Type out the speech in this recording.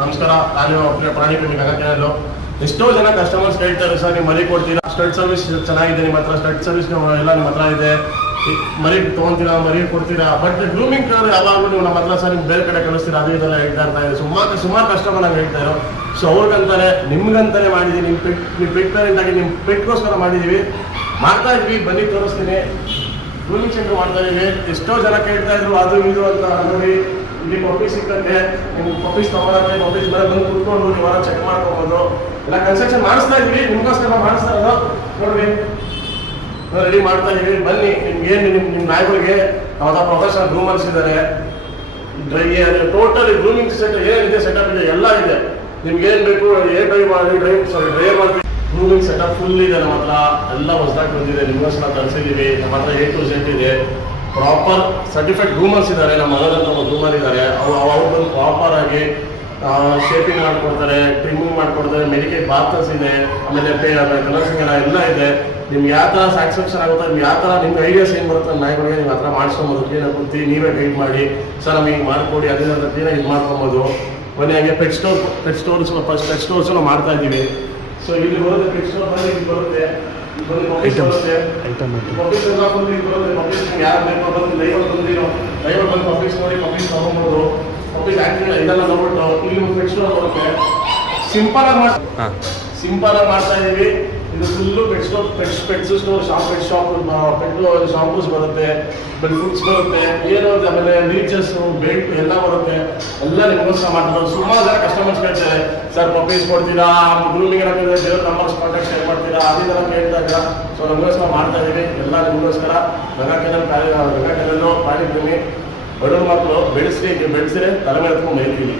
ನಮಸ್ಕಾರ. ನಾನು ಪ್ರಾಣಿ ಪ್ರೇಮಿ ಗಗನ್. ಎಷ್ಟೋ ಜನ ಕಸ್ಟಮರ್ಸ್ ಕೇಳ್ತಾರೆ, ಸರ್ ನೀವು ಮರಿ ಕೊಡ್ತೀರಾ, ಸ್ಟಡ್ ಸರ್ವಿಸ್ ಚೆನ್ನಾಗಿದೆ ನಿಮ್ಮ ಹತ್ರ, ಸ್ಟಡ್ ಸರ್ವಿಸ್ ಎಲ್ಲ ನಿಮ್ಮ ಹತ್ರ ಇದೆ, ಮರಿ ತೊಗೊತೀರಾ, ಮರಿ ಕೊಡ್ತೀರಾ, ಬಟ್ ಗ್ರೂಮಿಂಗ್ ಕೇಳಿದ್ರೆ ಯಾವಾಗಲೂ ನೀವು ನಮ್ಮ ಹತ್ರ ಸರ್ ನೀವು ಬೇರೆ ಕಡೆ ಕಳಿಸ್ತೀರಾ, ಅದು ಇದೆಲ್ಲ ಹೇಳ್ತಾ ಇರ್ತಾರೆ. ಸುಮಾರು ಕಸ್ಟಮರ್ ನಂಗೆ ಹೇಳ್ತಾ ಇರೋ. ಸೊ ಅವ್ರಿಗಂತಾನೆ ನಿಮ್ಗಂತಾನೆ ಮಾಡಿದ್ದೀವಿ, ನಿಮ್ಮ ಪೆಟ್ ಪೇರೆಂಟಾಗಿ ನಿಮ್ಮ ಪೆಟ್ಗೋಸ್ಕರ ಮಾಡಿದ್ದೀವಿ, ಮಾಡ್ತಾ ಇದ್ವಿ, ಬನ್ನಿ ತೋರಿಸ್ತೀನಿ. ಗ್ರೂಮಿಂಗ್ ಸೆಂಟರ್ ಮಾಡ್ತಾ ಇದೀವಿ. ಎಷ್ಟೋ ಜನ ಕೇಳ್ತಾ ಇದ್ರು ಅದು ಇದು ಅಂತ. ನೋಡಿ ಇಲ್ಲಿ ಪಪ್ಪೀಸ್ ಸಿಕ್ಕಂತೆ, ನಿಮ್ಗೆ ಪಪ್ಪೀಸ್ ತೊಗೊಳಕ್ಕೆ ಪಪ್ಪೀಸ್ ಮೇಲೆ ಬಂದು ಕುತ್ಕೊಂಡು ನೀವು ಚೆಕ್ ಮಾಡ್ಕೊಬೋದು. ಎಲ್ಲ ಕನ್ಸ್ಟ್ರಕ್ಷನ್ ಮಾಡಿಸ್ತಾ ಇದ್ವಿ, ನಿಮ್ಗೋಸ್ಕರ ಮಾಡಿಸ್ತಾ ಇರೋದು. ನೋಡ್ರಿ ರೆಡಿ ಮಾಡ್ತಾ ಇದೀವಿ, ಬನ್ನಿ. ನಿಮ್ಗೇನು ನಿಮ್ಮ ನಾಯಿಗಳಿಗೆ ಯಾವ್ದೋ ಪ್ರೊಫೆಷನಲ್ ಗ್ರೂಮರ್ಸ್ ಇದ್ದಾರೆ, ಡ್ರೈ ಟೋಟಲಿ ಗ್ರೂಮಿಂಗ್ ಸೆಂಟರ್ ಏನಿದೆ ಸೆಟಪ್ ಇದೆ, ಎಲ್ಲ ಇದೆ. ನಿಮ್ಗೆ ಏನು ಬೇಕು ಡ್ರೈ ಮಾಡಿ ಡ್ರೈ ಮಾಡ್ತೀವಿ. ಗ್ರೂಮಿಂಗ್ ಸೆಟಪ್ ಫುಲ್ ಇದೆ ನಮ್ಮ ಹತ್ರ, ಎಲ್ಲ ಹೊಸದಾಗಿ ಬಂದಿದೆ, ನಿಮ್ಗೋಸ್ಕರ ತರಿಸಿದ್ದೀವಿ. ನಮ್ಮ ಹತ್ರ A to Z ಇದೆ. ಪ್ರಾಪರ್ ಸರ್ಟಿಫೈಡ್ ಗ್ರೂಮರ್ಸ್ ಇದ್ದಾರೆ, ನಮ್ಮ ಮನೆಯಂತ ಒಬ್ಬ ಗ್ರೂಮರ್ ಇದ್ದಾರೆ. ಅವ್ರು ಬಂದು ಪ್ರಾಪರ್ ಆಗಿ ಶೇಪಿಂಗ್ ಮಾಡ್ಕೊಡ್ತಾರೆ, ಟ್ರಿಮ್ಮಿಂಗ್ ಮಾಡ್ಕೊಡ್ತಾರೆ, ಮೆಡಿಕೇಟ್ ಬಾತರ್ಸ್ ಇದೆ, ಆಮೇಲೆ ಕಲರ್ಸಿಂಗ್ ಎಲ್ಲ ಇದೆ. ನಿಮ್ಗೆ ಯಾವ ಥರ ಸ್ಯಾಟಿಸ್ಫ್ಯಾಕ್ಷನ್ ಆಗುತ್ತೆ, ನಿಮ್ಗೆ ಯಾವ ಥರ ನಿಮ್ಗೆ ಐಡಿಯಾಸ್ ಏನು ಬರುತ್ತೆ ನಾಯಿಗಳಿಗೆ ನೀವು ಆ ಥರ ಮಾಡಿಸ್ಕೊಬೋದು. ಕ್ಲೀನಾಗಿ ಕುರ್ತಿ ನೀವೇ ಗೈಡ್ ಮಾಡಿ, ಸರ್ ನಮಗೆ ಹಿಂಗೆ ಮಾಡಿಕೊಡಿ, ಅದರಿಂದ ಕ್ಲೀನಾಗಿ ಇದು ಮಾಡ್ಕೊಬೋದು. ಮೊನ್ನೆ ಹಾಗೆ ಪೆಟ್ ಸ್ಟೋರ್ಸ್ ನಾವು ಮಾಡ್ತಾ ಇದ್ದೀವಿ. ಸೊ ಇಲ್ಲಿ ಬರುತ್ತೆ ಪೆಟ್ ಸ್ಟೋರ್, ಬಂದು ಇಲ್ಲಿ ಬರುತ್ತೆ, ಯಾರು ಬೇಕು ಬಂದು ಲೈವ್ ಬಂದು ಪಬ್ಲಿಕ್ಸ್ ನೋಡಿ ಪಬ್ಲಿಕ್ಸ್ ತೊಗೊಬೋದು. ಪಬ್ಲಿಕ್ ಆ್ಯಕ್ಟಿಂಗ್ ಇದೆಲ್ಲ ನೋಡ್ಬಿಟ್ಟು ಇಲ್ಲಿ ಒಂದು ಪೆಟ್ ಸ್ಟೋರ್ ಬರುತ್ತೆ. ಸಿಂಪಲ್ ಆಗಿ ಮಾಡ್ತಾ ಇದೀವಿ. ಇದು full pets store, pet shampoos ಬರುತ್ತೆ, ಫುಡ್ಸ್ ಬರುತ್ತೆ, ಏನು ಆಮೇಲೆ ಲೀಚಸ್, ಬೆಲ್ಟ್ ಎಲ್ಲ ಬರುತ್ತೆ. ಎಲ್ಲ ನಿಮಗೋಸ್ಕರ ಮಾಡ್ತಾರೆ. ಸುಮಾರು ಜನ ಕಸ್ಟಮರ್ಸ್ ಕೇಳ್ತಾರೆ, ಸರ್ ಪಪ್ಪೀಸ್ ಕೊಡ್ತೀರಾ, ಗ್ರೂಮಿಂಗ್ ಹಾಕಿದ್ರೆ ದೇವ್ರ ನಂಬರ್ಸ್ ಕಾಂಟ್ಯಾಕ್ಟ್ ಶೇರ್ ಮಾಡ್ತೀರಾ, ಅದೆಲ್ಲ ಕೇಳ್ತಾ ಇದ್ದೀರಾ. ಸೊ ನಮಗೋಸ್ಕರ ಮಾಡ್ತಾ ಇದ್ದೀವಿ, ಎಲ್ಲ ನಿಮಗೋಸ್ಕರ. ಗಗನ್ ಪ್ರಾಣಿ ಪ್ರೇಮಿ. ಬಡವ್ರ ಮಕ್ಕಳು ಬೆಳೆಸಿದ್ರೆ ತಲೆ ಮೇಲೆ ಎತ್ಕೊಂಡು ಮೇಯ್ತೀವಿ.